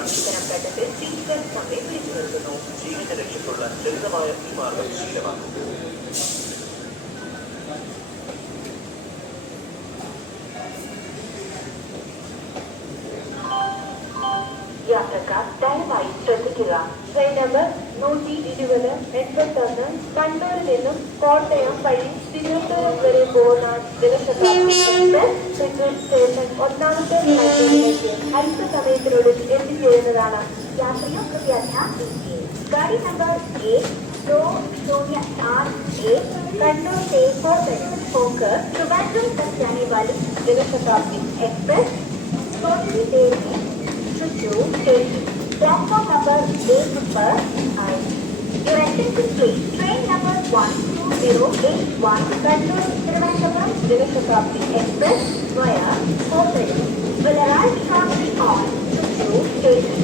കാരണം ഇത്തരം ഘട്ടത്തിൽ സീറ്റ് ബെൽറ്റ് നമ്മെ പിടിച്ചു നിർത്തുന്നു. ജീവന്റെ രക്ഷയ്ക്കുള്ള ലളിതമായ ഈ മാർഗം ശീലമാക്കും. യാത്രക്കാർ ദയവായി ശ്രദ്ധിക്കുക. ട്രെയിൻ നമ്പർ 120-81 കണ്ണൂരിൽ നിന്നും കോട്ടയം വഴി തിരുവനന്തപുരം വരെ പോകുന്ന ജനശതാബ്ദി എക്സ്പ്രസ് സെൻട്രൽ സ്റ്റേഷൻ ഒന്നാമത്തെ പ്ലാറ്റ്ഫോമിലേക്ക് അല്പസമയത്തിനുള്ളിൽ എത്തിച്ചേരുന്നതാണ്. यात्रियों कृपया ध्यान दीजिए, गाड़ी नंबर 120RA कन्नौर से कोटयम होकर ट्रिवांड्रम तक जाने वाली जनशताब्दी एक्सप्रेस थोड़ी देर में प्लेटफॉर्म नंबर 1 पर आई. Your attention please. Train number 12081 Kannur Thiruvananthapuram Janashatabdi Express via Kottayam will arrive shortly on Chittoor Station.